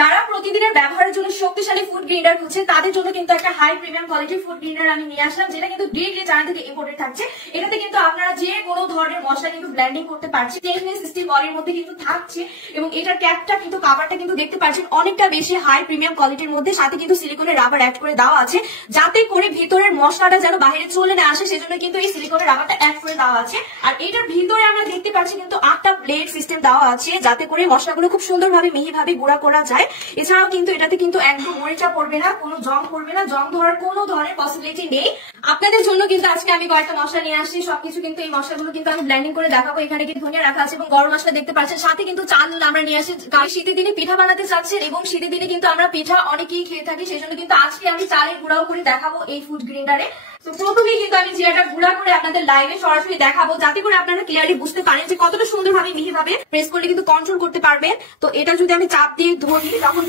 যারা প্রতিদিনের ব্যবহারের জন্য শক্তিশালী ফুড গ্রাইন্ডার খুঁজছে তাদের জন্য কিন্তু একটা হাই প্রিমিয়াম কোয়ালিটির ফুড গ্রাইন্ডার আমি নিয়ে আসলাম, যেটা কিন্তু ডিরেক্টলি চায়না থেকে ইম্পোর্টেড থাকছে। এটাতে কিন্তু আপনারা যে কোনো ধরনের মশলা কিন্তু ব্লেন্ডিং করতে পারছেন। স্টেনলেস স্টিল বডির মধ্যে কিন্তু থাকছে এবং এটার ক্যাপটা কিন্তু কাভারটা কিন্তু দেখতে পাচ্ছেন অনেকটা বেশি হাই প্রিমিয়াম কোয়ালিটির মধ্যে, সাথে কিন্তু সিলিকনের রাবার অ্যাড করে দেওয়া আছে যাতে করে ভিতরের মশলাটা যেন বাইরে চলে না আসে, সেজন্য কিন্তু এই সিলিকনের রাবারটা অ্যাড করে দেওয়া আছে। আর এটার ভিতরে আমরা দেখতে পাচ্ছি কিন্তু 8টা ব্লেড সিস্টেম দেওয়া আছে যাতে করে মশলাগুলো খুব সুন্দরভাবে মিহিভাবে গুঁড়া করা যায়। এছাড়াও কিন্তু এটাতে কিন্তু একদম মরিচা পড়বে না, কোনো জং পড়বে না, জং ধরার কোনো ধরনের পসিবিলিটি নেই। আপনাদের জন্য কিন্তু আজকে আমি কয়েকটা মশলা নিয়ে আসছি, সবকিছু কিন্তু এই মশলাগুলো কিন্তু আমি ব্লেন্ডিং করে দেখাবো। এখানে কিন্তু ধনিয়া রাখা আছে এবং গরম মশলা দেখতে পাচ্ছেন, সাথে কিন্তু চাল আমরা নিয়ে আসি। শীতের দিনে পিঠা বানাতে চাচ্ছেন এবং শীতের দিনে কিন্তু আমরা পিঠা অনেকেই খেয়ে থাকি, সেই জন্য কিন্তু আজকে আমি চালের গুঁড়াও করে দেখাবো এই ফুড গ্রাইন্ডারে। তো প্রথমেই কিন্তু আমি জিরাটা গুঁড়া করে আপনাদের লাইভে সরাসরি দেখাবো যাতে করে আপনারা ক্লিয়ারলি বুঝতে পারেন যে কতটা সুন্দরভাবে মিহিভাবে প্রেস করলে কিন্তু কন্ট্রোল করতে পারবেন। তো এটা যদি আমি চাপ দিয়ে ধরি তখন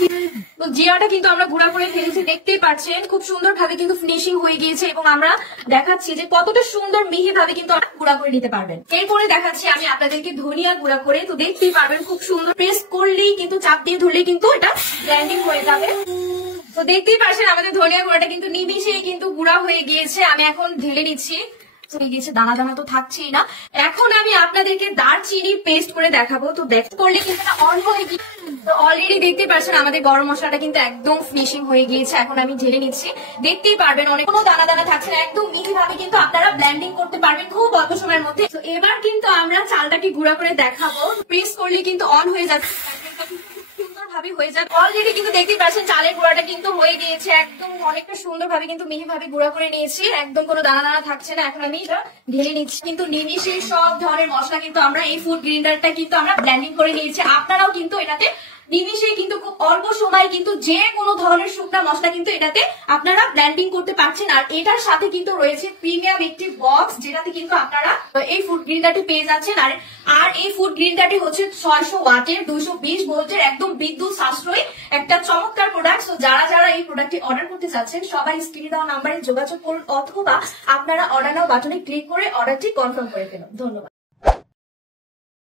তো জিরাটা কিন্তু আমরা গুঁড়া করে ফেলেছি, দেখতেই পাচ্ছেন খুব সুন্দরভাবে কিন্তু ফিনিশিং হয়ে গিয়েছে এবং আমরা দেখাচ্ছি যে কতটা সুন্দর মিহিভাবে কিন্তু গুঁড়া করে নিতে পারবেন। এরপরে দেখাচ্ছি আমি আপনাদেরকে ধনিয়া গুঁড়া করে, তো দেখতেই পারবেন খুব সুন্দর প্রেস করলেই কিন্তু চাপ দিয়ে ধরলেই কিন্তু এটা ব্লেন্ডিং হয়ে যাবে। তো দেখতেই পাচ্ছেন আমাদের ধনিয়া গুঁড়াটা কিন্তু নিমিশেই কিন্তু গুঁড়া হয়ে গিয়েছে। আমি এখন ঢেলে নিচ্ছি, দানা দানা তো থাকছেই না। এখন আমি আপনাদেরকে দারচিনি পেস্ট করে দেখাবো। তো দেখতে করলে কিন্তু অন হয়ে গিয়ে অলরেডি দেখতে পাচ্ছেন আমাদের গরম মশলাটা কিন্তু একদম ফিনিশিং হয়ে গিয়েছে। এখন আমি ঢেলে নিচ্ছি, দেখতেই পারবেন অনেক কোনো দানা দানা থাকছে না, একদম মিহি ভাবে কিন্তু আপনারা ব্লেন্ডিং করতে পারবেন খুব অল্প সময়ের মধ্যে। তো এবার কিন্তু আমরা চালটাকে গুঁড়া করে দেখাবো। প্রেস করলে কিন্তু অন হয়ে যাচ্ছে, হয়ে যাবে। অলরেডি কিন্তু দেখতেই পাচ্ছেন চালের গুঁড়াটা কিন্তু হয়ে গিয়েছে, একদম অনেকটা সুন্দরভাবে কিন্তু মিহিভাবে গুঁড়া করে নিয়েছি, একদম কোনো দানা দানা থাকছে না। এখন আমি এটা ঢেলে নিচ্ছি। কিন্তু নিমিশে সব ধরনের মশলা কিন্তু আমরা এই ফুড গ্রাইন্ডারটা কিন্তু আমরা ব্লেন্ডিং করে নিয়েছি। আপনারাও কিন্তু এটাতে নিমিশেই কিন্তু খুব অল্প সময় কিন্তু যে কোনো ধরনের শুকনা মশলা কিন্তু এটাতে আপনারা ব্লেন্ডিং করতে পারছেন। আর এটার সাথে কিন্তু রয়েছে প্রিমিয়াম একটি বক্স, যেটাতে কিন্তু আপনারা এই ফুড গ্রাইন্ডারটি পেয়ে যাচ্ছেন। আর এই ফুড গ্রাইন্ডারটি হচ্ছে 600 ওয়াটের 220 ভোল্টের একদম বিদ্যুৎ সাশ্রয়ী একটা চমৎকার প্রোডাক্ট। তো যারা যারা এই প্রোডাক্টটি অর্ডার করতে চাচ্ছেন সবাই স্ক্রিনে দেওয়া নাম্বারে যোগাযোগ করুন, অথবা আপনারা অর্ডার নাও বাটনে ক্লিক করে অর্ডারটি কনফার্ম করে ফেলুন। ধন্যবাদ।